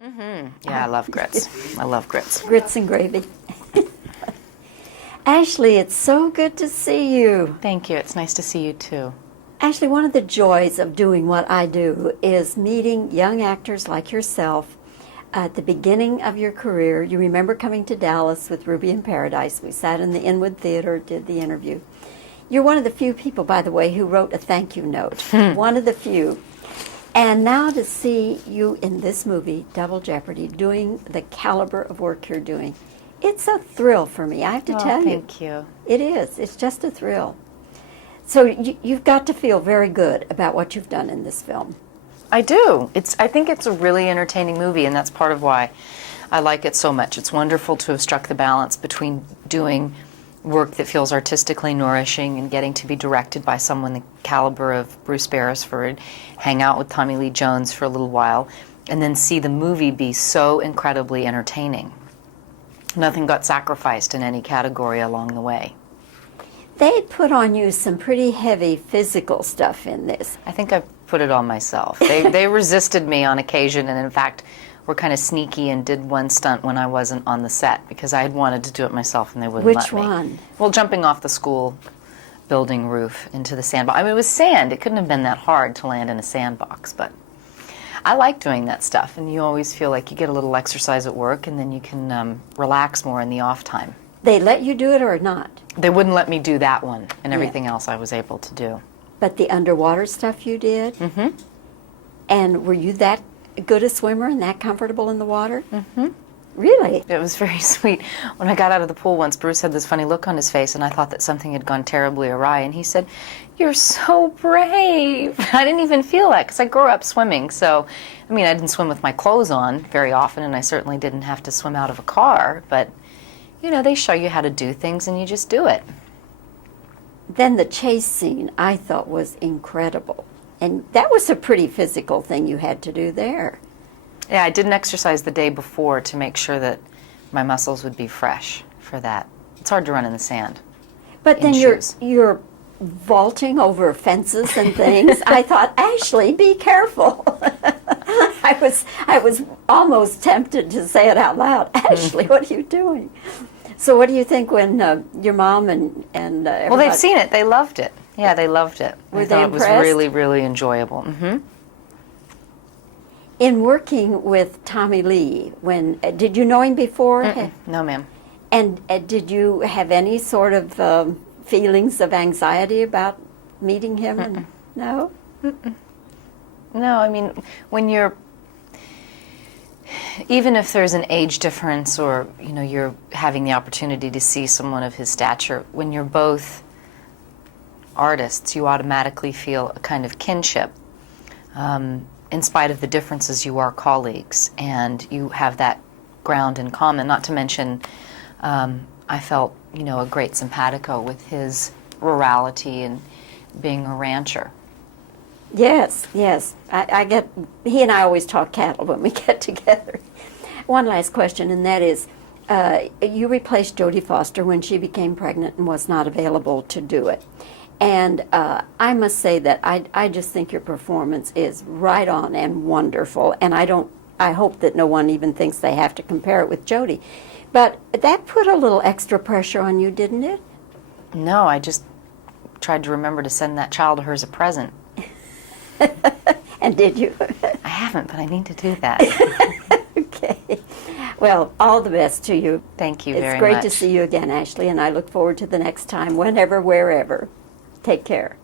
Yeah, I love grits. I love grits. Grits and gravy. Ashley, it's so good to see you. Thank you. It's nice to see you too. Ashley, one of the joys of doing what I do is meeting young actors like yourself at the beginning of your career. You remember coming to Dallas with Ruby in Paradise. We sat in the Inwood Theater, did the interview. You're one of the few people, by the way, who wrote a thank you note. One of the few. And now to see you in this movie, Double Jeopardy, doing the caliber of work you're doing, it's a thrill for me, I have to tell you. Thank you. It is. It's just a thrill. So you've got to feel very good about what you've done in this film. I do. I think it's a really entertaining movie, and that's part of why I like it so much. It's wonderful to have struck the balance between doing work that feels artistically nourishing and getting to be directed by someone the caliber of Bruce Beresford, hang out with Tommy Lee Jones for a little while, and then see the movie be so incredibly entertaining. Nothing got sacrificed in any category along the way. They put on you some pretty heavy physical stuff in this. I think I put it on myself. They resisted me on occasion, and in fact were kind of sneaky and did one stunt when I wasn't on the set because I had wanted to do it myself and they wouldn't let me. Which one? Well, jumping off the school building roof into the sandbox. I mean, it was sand. It couldn't have been that hard to land in a sandbox, but I like doing that stuff, and you always feel like you get a little exercise at work and then you can relax more in the off time. They let you do it or not? They wouldn't let me do that one, and everything else I was able to do. But the underwater stuff you did? Mm-hmm. And were you that good a swimmer and that comfortable in the water? Mm-hmm. Really? It was very sweet. When I got out of the pool once, Bruce had this funny look on his face, and I thought that something had gone terribly awry, and he said, "You're so brave." I didn't even feel that, because I grew up swimming, so, I mean, I didn't swim with my clothes on very often, and I certainly didn't have to swim out of a car, but, you know, they show you how to do things, and you just do it. Then the chase scene, I thought, was incredible. And that was a pretty physical thing you had to do there. Yeah, I didn't exercise the day before to make sure that my muscles would be fresh for that. It's hard to run in the sand. But then you're vaulting over fences and things. I thought, Ashley, be careful. I was almost tempted to say it out loud. Ashley, what are you doing? So what do you think when your mom and everybody... Well, they've seen it. They loved it. Yeah, they loved it. Were they impressed? It was really, really enjoyable. Mm-hmm. In working with Tommy Lee, did you know him before? No, ma'am. And did you have any sort of feelings of anxiety about meeting him? No? No, I mean, when even if there's an age difference or, you know, you're having the opportunity to see someone of his stature, when you're both artists, you automatically feel a kind of kinship. In spite of the differences, you are colleagues, and you have that ground in common. Not to mention, I felt, you know, a great simpatico with his rurality and being a rancher. Yes, yes. He and I always talk cattle when we get together. One last question, and that is, you replaced Jodie Foster when she became pregnant and was not available to do it. And I must say that I just think your performance is right on and wonderful. And I hope that no one even thinks they have to compare it with Jodie. But that put a little extra pressure on you, didn't it? No, I just tried to remember to send that child to her as a present. And did you? I haven't, but I need to do that. Okay. Well, all the best to you. Thank you very much. It's great to see you again, Ashley, and I look forward to the next time, whenever, wherever. Take care.